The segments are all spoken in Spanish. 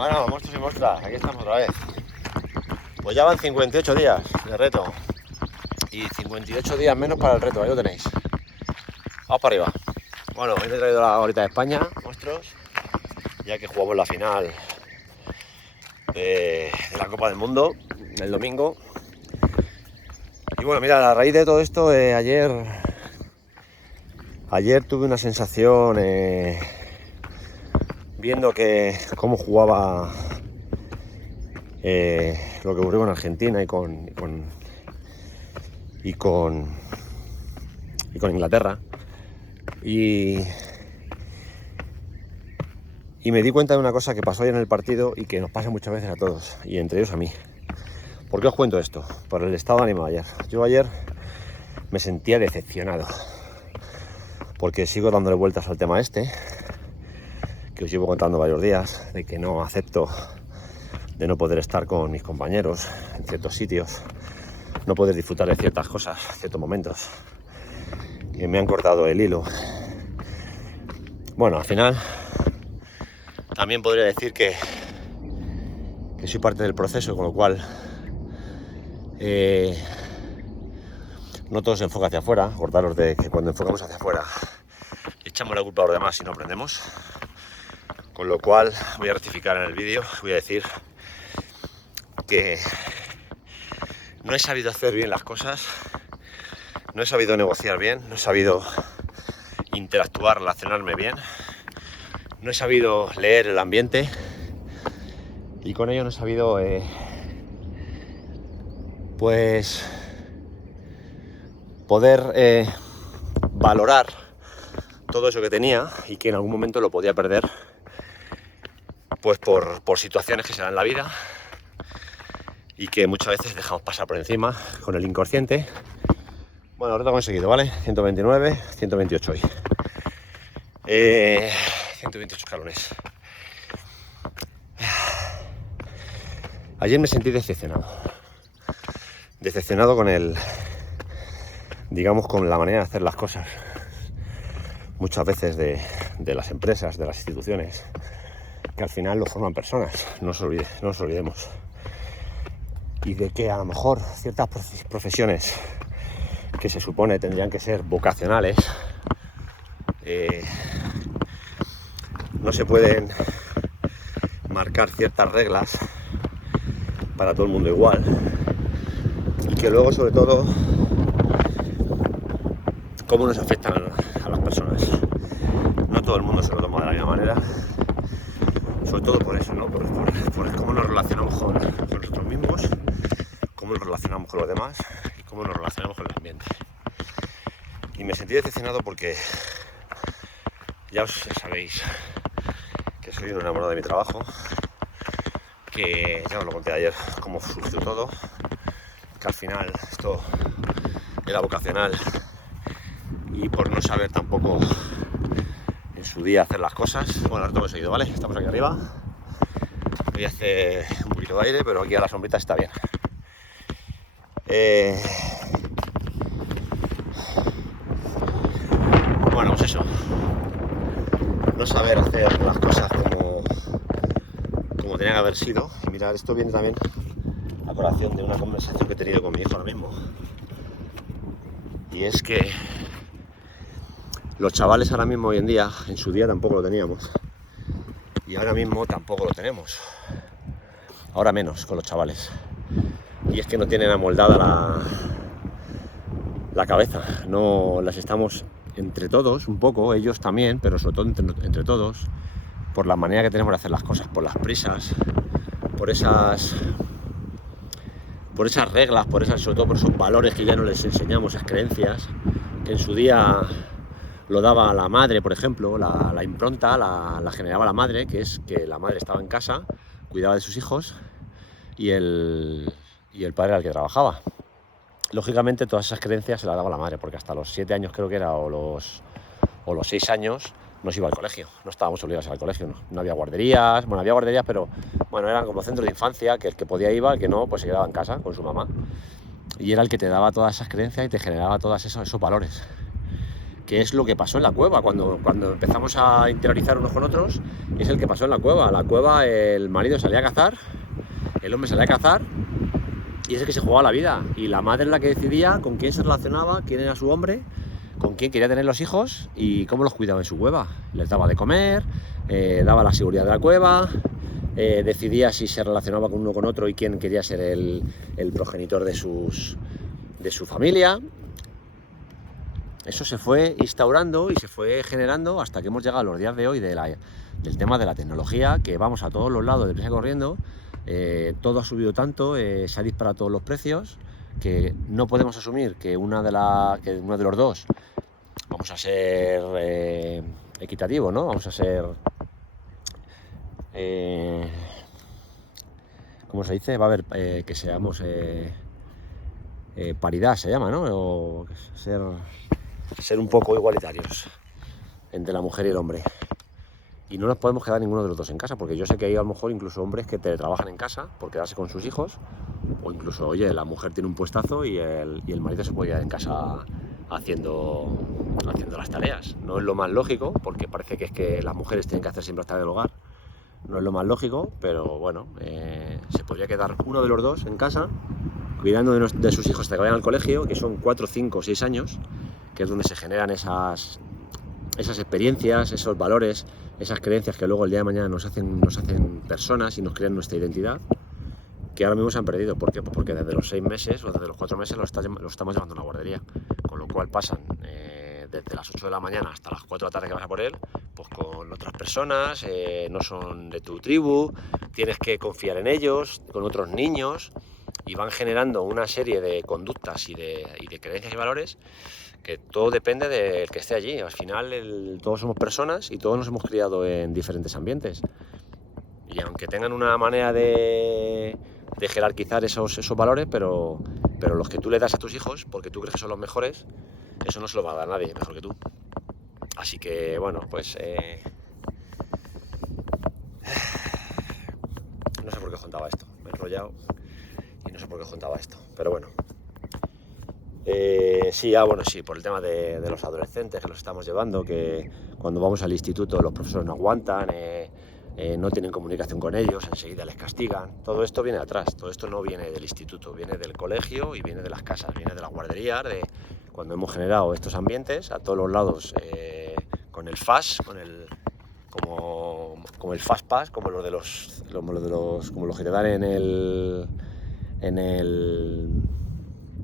Bueno, monstruos y monstras, aquí estamos otra vez. Pues ya van 58 días de reto y 58 días menos para el reto, ahí lo tenéis. Vamos para arriba. Bueno, hoy me he traído la gorrita de España, monstruos, ya que jugamos la final de la Copa del Mundo el domingo. Y bueno, mira, a raíz de todo esto, ayer tuve una sensación viendo cómo jugaba lo que ocurrió con Argentina y con Inglaterra, y me di cuenta de una cosa que pasó ayer en el partido y que nos pasa muchas veces a todos, y entre ellos a mí. ¿Por qué os cuento esto? Por el estado de ánimo de ayer. Yo ayer me sentía decepcionado, porque sigo dándole vueltas al tema este, que os llevo contando varios días, de que no acepto de no poder estar con mis compañeros en ciertos sitios, no poder disfrutar de ciertas cosas, ciertos momentos, que me han cortado el hilo. Bueno, al final también podría decir que soy parte del proceso, con lo cual no todo se enfoca hacia afuera. Acordaros de que cuando enfocamos hacia afuera echamos la culpa a los demás y no aprendemos. Con lo cual voy a rectificar en el vídeo, voy a decir que no he sabido hacer bien las cosas, no he sabido negociar bien, no he sabido interactuar, relacionarme bien, no he sabido leer el ambiente, y con ello no he sabido pues poder valorar todo eso que tenía y que en algún momento lo podía perder, pues por situaciones que se dan en la vida y que muchas veces dejamos pasar por encima con el inconsciente. Bueno, ahora lo he conseguido, ¿vale? 129, 128 hoy. 128 escalones. Ayer me sentí decepcionado. Decepcionado con con la manera de hacer las cosas. Muchas veces de las empresas, de las instituciones, que al final lo forman personas, no nos olvidemos. Y de que a lo mejor ciertas profesiones que se supone tendrían que ser vocacionales, no se pueden marcar ciertas reglas para todo el mundo igual, y que luego, sobre todo, cómo nos afectan a las personas. No todo el mundo se lo toma de la misma manera, sobre todo por eso, ¿no? Por cómo nos relacionamos con nosotros mismos, cómo nos relacionamos con los demás y cómo nos relacionamos con el ambiente. Y me sentí decepcionado porque ya sabéis que soy un enamorado de mi trabajo, que ya os lo conté ayer cómo surgió todo, que al final esto era vocacional, y por no saber tampoco en su día hacer las cosas. Bueno, ahora todo seguido, ¿vale? Estamos aquí arriba, voy a hacer un poquito de aire, pero aquí a la sombrita está bien. Bueno, pues eso, no saber hacer las cosas como tenían que haber sido. Y mirad, esto viene también a colación de una conversación que he tenido con mi hijo ahora mismo, y es que los chavales ahora mismo, hoy en día, en su día tampoco lo teníamos, y ahora mismo tampoco lo tenemos, ahora menos con los chavales, y es que no tienen amoldada la cabeza, no las estamos entre todos, un poco, ellos también, pero sobre todo entre todos, por la manera que tenemos de hacer las cosas, por las prisas, por esas reglas, sobre todo por esos valores que ya no les enseñamos, esas creencias que en su día lo daba la madre, por ejemplo, la impronta la generaba la madre, que es que la madre estaba en casa, cuidaba de sus hijos, y el padre era el que trabajaba. Lógicamente todas esas creencias se las daba la madre, porque hasta los 7 años creo que era, o los 6 años, no se iba al colegio, no estábamos obligados a ir al colegio, no había guarderías, bueno, había guarderías, pero bueno, eran como centros de infancia, que el que podía iba, el que no, pues se quedaba en casa con su mamá, y era el que te daba todas esas creencias y te generaba todos esos valores, que es lo que pasó en la cueva, cuando empezamos a interiorizar unos con otros, es el que pasó en la cueva. La cueva, el marido salía a cazar, el hombre salía a cazar, y es el que se jugaba la vida, y la madre es la que decidía con quién se relacionaba, quién era su hombre, con quién quería tener los hijos y cómo los cuidaba en su cueva. Les daba de comer, daba la seguridad de la cueva, decidía si se relacionaba con uno con otro y quién quería ser el progenitor de su familia. Eso se fue instaurando y se fue generando hasta que hemos llegado a los días de hoy del tema de la tecnología, que vamos a todos los lados deprisa corriendo. Todo ha subido tanto, se ha disparado todos los precios, que no podemos asumir que uno de los dos vamos a ser equitativo, ¿no? Vamos a ser, ¿cómo se dice? Va a haber que seamos paridad, se llama, ¿no? O ser un poco igualitarios entre la mujer y el hombre. Y no nos podemos quedar ninguno de los dos en casa, porque yo sé que hay a lo mejor incluso hombres que teletrabajan en casa por quedarse con sus hijos, o incluso, oye, la mujer tiene un puestazo y el marido se puede quedar en casa haciendo las tareas. No es lo más lógico, porque parece que es que las mujeres tienen que hacer siempre las tareas del hogar. No es lo más lógico, pero bueno, se podría quedar uno de los dos en casa, cuidando de sus hijos hasta que vayan al colegio, que son 4, 5, 6 años, que es donde se generan esas experiencias, esos valores, esas creencias que luego el día de mañana nos hacen personas y nos crean nuestra identidad, que ahora mismo se han perdido. ¿Por qué? Pues porque desde los 6 meses o desde los 4 meses los estamos llevando a una guardería, con lo cual pasan desde las 8 de la mañana hasta las 4 de la tarde que vas a por él, pues con otras personas, no son de tu tribu, tienes que confiar en ellos, con otros niños, y van generando una serie de conductas y de creencias y valores que todo depende del que esté allí. Al final todos somos personas y todos nos hemos criado en diferentes ambientes, y aunque tengan una manera de jerarquizar esos valores, pero los que tú le das a tus hijos porque tú crees que son los mejores, eso no se lo va a dar nadie mejor que tú. Así que bueno, pues no sé por qué os contaba esto, me he enrollado y no sé por qué os contaba esto, pero bueno. Sí, por el tema de los adolescentes que los estamos llevando, que cuando vamos al instituto los profesores no aguantan, no tienen comunicación con ellos, enseguida les castigan. Todo esto viene de atrás, todo esto no viene del instituto, viene del colegio y viene de las casas, viene de las guarderías, de cuando hemos generado estos ambientes a todos los lados, con el FAS, como el Fast Pass, como los que te dan en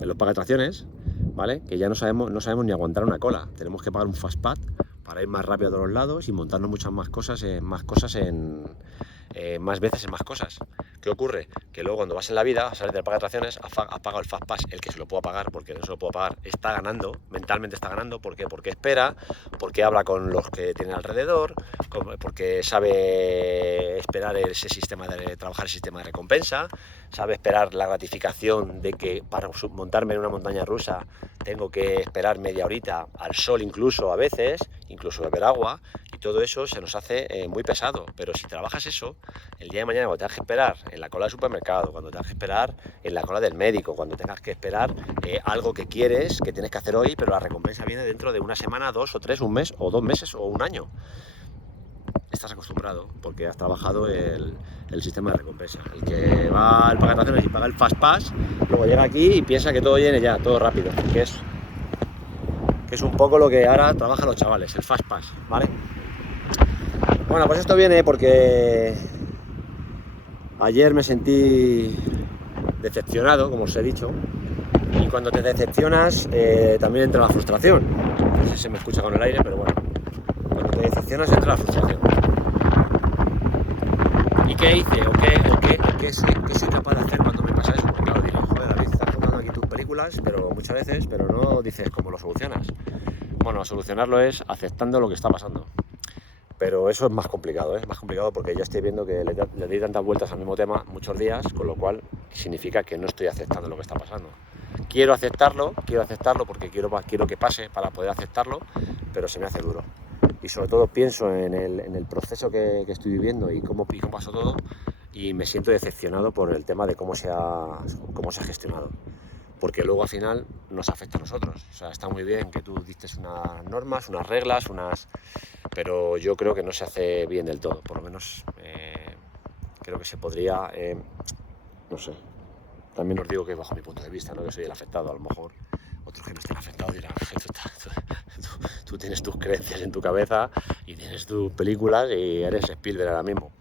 los pagatracciones, ¿vale? Que ya no sabemos ni aguantar una cola. Tenemos que pagar un Fast Pass para ir más rápido a todos los lados y montarnos muchas más cosas más veces en más cosas. ¿Qué ocurre? Que luego cuando vas en la vida, sales del pagatracciones, has pagado el Fast Pass, el que se lo pueda pagar, porque no se lo puedo pagar, está ganando, mentalmente está ganando. ¿Por qué? Porque espera, porque habla con los que tienen alrededor, porque sabe esperar trabajar el sistema de recompensa, sabe esperar la gratificación de que para montarme en una montaña rusa tengo que esperar media horita al sol, incluso a veces, incluso beber agua, y todo eso se nos hace muy pesado. Pero si trabajas eso, el día de mañana cuando tengas que esperar en la cola del supermercado, cuando tengas que esperar en la cola del médico, cuando tengas que esperar algo que quieres, que tienes que hacer hoy, pero la recompensa viene dentro de una semana, 2 o 3, un mes o 2 meses o un año, estás acostumbrado porque has trabajado el sistema de recompensa. El que va al pagatracciones y paga el Fast Pass, luego llega aquí y piensa que todo viene ya, todo rápido, que es un poco lo que ahora trabajan los chavales, el Fast Pass, ¿vale? Bueno, pues esto viene porque ayer me sentí decepcionado, como os he dicho, y cuando te decepcionas también entra la frustración. No sé si se me escucha con el aire, pero bueno, cuando te decepcionas entra la frustración. ¿Y qué hice? ¿Qué soy capaz de hacer cuando me pasa eso? Porque claro, diréis, joder, David, estás contando aquí tus películas, pero muchas veces, pero no dices cómo lo solucionas. Bueno, solucionarlo es aceptando lo que está pasando. Pero eso es más complicado, es más complicado porque ya estoy viendo que le doy tantas vueltas al mismo tema muchos días, con lo cual significa que no estoy aceptando lo que está pasando. Quiero aceptarlo porque quiero que pase para poder aceptarlo, pero se me hace duro. Y sobre todo pienso en el proceso que estoy viviendo y cómo pasó todo, y me siento decepcionado por el tema de cómo se ha gestionado. porque luego al final nos afecta a nosotros. O sea, está muy bien que tú dictes unas normas, unas reglas, pero yo creo que no se hace bien del todo. Por lo menos creo que se podría, no sé. También os digo que bajo mi punto de vista, ¿no? Que soy el afectado, a lo mejor otros que no estén afectados dirán, tú tienes tus creencias en tu cabeza y tienes tus películas y eres Spielberg ahora mismo.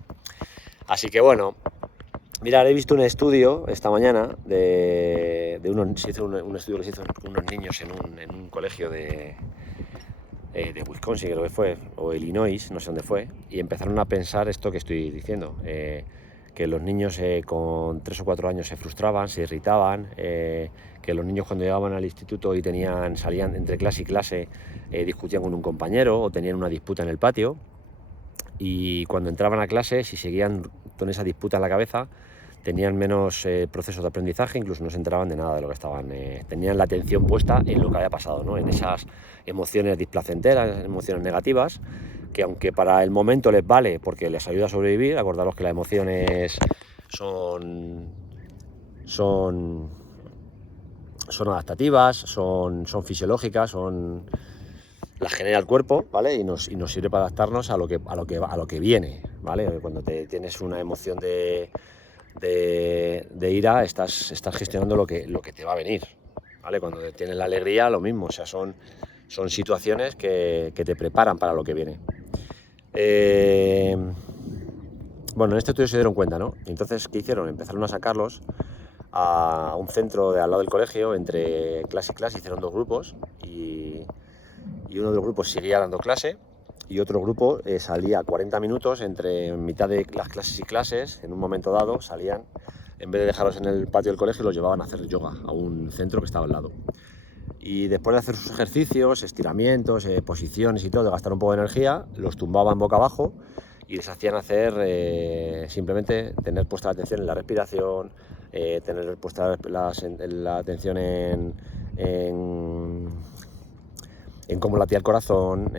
Así que bueno, mirad, he visto un estudio esta mañana se hizo un estudio que se hizo con unos niños en un colegio de Wisconsin, creo que fue, o Illinois, no sé dónde fue, y empezaron a pensar esto que estoy diciendo, que los niños con 3 o 4 años se frustraban, se irritaban, que los niños cuando llegaban al instituto y salían entre clase y clase, discutían con un compañero o tenían una disputa en el patio, y cuando entraban a clase, si seguían con esa disputa en la cabeza, tenían menos procesos de aprendizaje, incluso no se enteraban de nada de lo que tenían la atención puesta en lo que había pasado, ¿no? En esas emociones displacenteras, emociones negativas, que aunque para el momento les vale porque les ayuda a sobrevivir, acordaros que las emociones son adaptativas, son fisiológicas, las genera el cuerpo, ¿vale? Y nos sirve para adaptarnos a lo que viene, ¿vale? Cuando tienes una emoción de ira, estás gestionando lo que te va a venir, ¿vale? Cuando tienes la alegría, lo mismo, o sea, son situaciones que te preparan para lo que viene. Bueno, en este estudio se dieron cuenta, ¿no? Entonces, ¿qué hicieron? Empezaron a sacarlos a un centro de al lado del colegio, entre clase y clase, hicieron 2 grupos y uno de los grupos seguía dando clase y otro grupo salía 40 minutos entre mitad de las clases y clases, en un momento dado salían, en vez de dejarlos en el patio del colegio, los llevaban a hacer yoga a un centro que estaba al lado. Y después de hacer sus ejercicios, estiramientos, posiciones y todo, de gastar un poco de energía, los tumbaban boca abajo y les hacían hacer simplemente tener puesta la atención en la respiración, tener puesta la atención en cómo latía el corazón,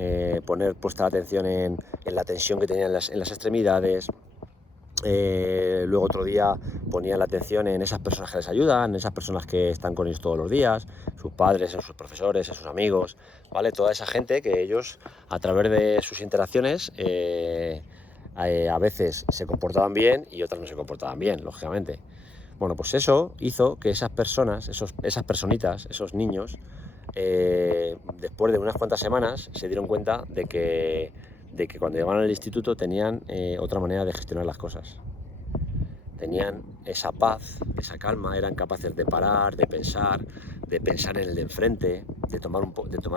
poner puesta la atención en la tensión que tenían en las extremidades. Luego otro día ponían la atención en esas personas que les ayudan, en esas personas que están con ellos todos los días, sus padres, en sus profesores, en sus amigos, ¿vale? Toda esa gente que ellos, a través de sus interacciones, a veces se comportaban bien y otras no se comportaban bien, lógicamente. Bueno, pues eso hizo que esas personas, esas personitas, esos niños, después de unas cuantas semanas se dieron cuenta de que cuando llegaban al instituto tenían otra manera de gestionar las cosas. Tenían esa paz, esa calma, eran capaces de parar, de pensar en el de enfrente, de tomar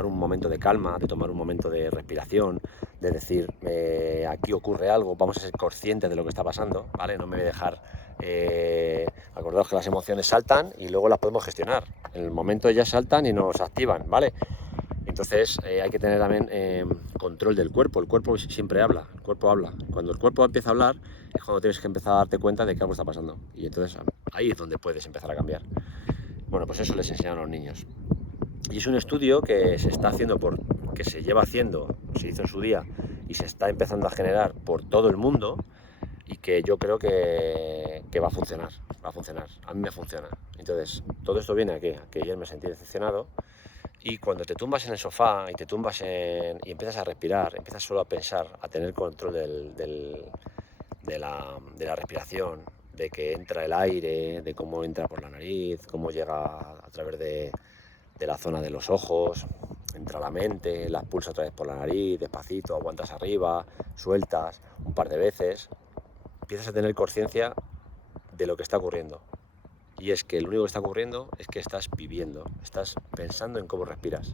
un momento de calma, de tomar un momento de respiración, de decir, aquí ocurre algo, vamos a ser conscientes de lo que está pasando, ¿vale? No me voy a dejar... acordaos que las emociones saltan y luego las podemos gestionar. En el momento ellas saltan y nos activan, ¿vale? Entonces hay que tener también control del cuerpo. El cuerpo siempre habla, el cuerpo habla. Cuando el cuerpo empieza a hablar es cuando tienes que empezar a darte cuenta de que algo está pasando. Y entonces ahí es donde puedes empezar a cambiar. Bueno, pues eso les enseñan a los niños. Y es un estudio que se está haciendo, que se lleva haciendo, se hizo en su día y se está empezando a generar por todo el mundo y que yo creo que va a funcionar, a mí me funciona. Entonces, todo esto viene a que ayer me sentí decepcionado. Y cuando te tumbas en el sofá y y empiezas a respirar, empiezas solo a pensar, a tener control de la respiración, de que entra el aire, de cómo entra por la nariz, cómo llega a través de la zona de los ojos, entra la mente, la expulsa otra vez por la nariz, despacito, aguantas arriba, sueltas un par de veces, empiezas a tener conciencia de lo que está ocurriendo. Y es que lo único que está ocurriendo es que estás viviendo, estás pensando en cómo respiras.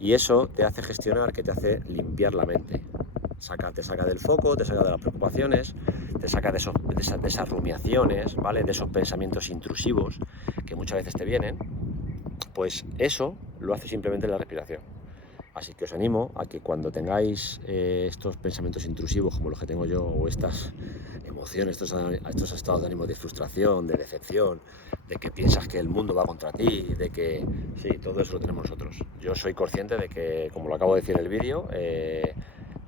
Y eso te hace gestionar, que te hace limpiar la mente. Te saca del foco, te saca de las preocupaciones, te saca de esas rumiaciones, ¿vale? De esos pensamientos intrusivos que muchas veces te vienen. Pues eso lo hace simplemente la respiración. Así que os animo a que cuando tengáis estos pensamientos intrusivos como los que tengo yo, o estas emociones, estos estados de ánimo de frustración, de decepción, de que piensas que el mundo va contra ti, de que sí, todo eso lo tenemos nosotros. Yo soy consciente de que, como lo acabo de decir en el vídeo,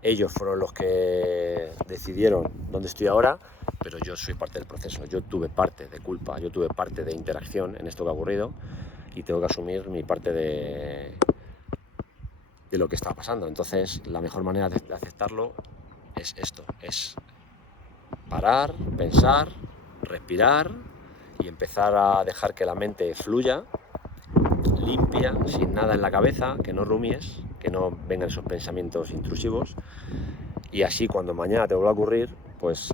ellos fueron los que decidieron dónde estoy ahora pero yo soy parte del proceso, yo tuve parte de culpa, yo tuve parte de interacción en esto que ha ocurrido y tengo que asumir mi parte de lo que está pasando. Entonces, la mejor manera de aceptarlo es esto, es parar, pensar, respirar y empezar a dejar que la mente fluya, limpia, sin nada en la cabeza, que no rumies, que no vengan esos pensamientos intrusivos, y así cuando mañana te vuelva a ocurrir, pues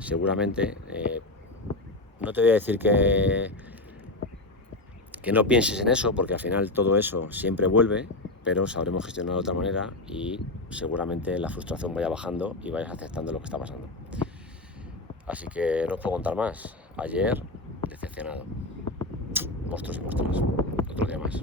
seguramente, no te voy a decir que no pienses en eso, porque al final todo eso siempre vuelve, pero sabremos gestionarlo de otra manera y seguramente la frustración vaya bajando y vayas aceptando lo que está pasando. Así que no os puedo contar más. Ayer, decepcionado. Monstruos y monstruos. Otro día más.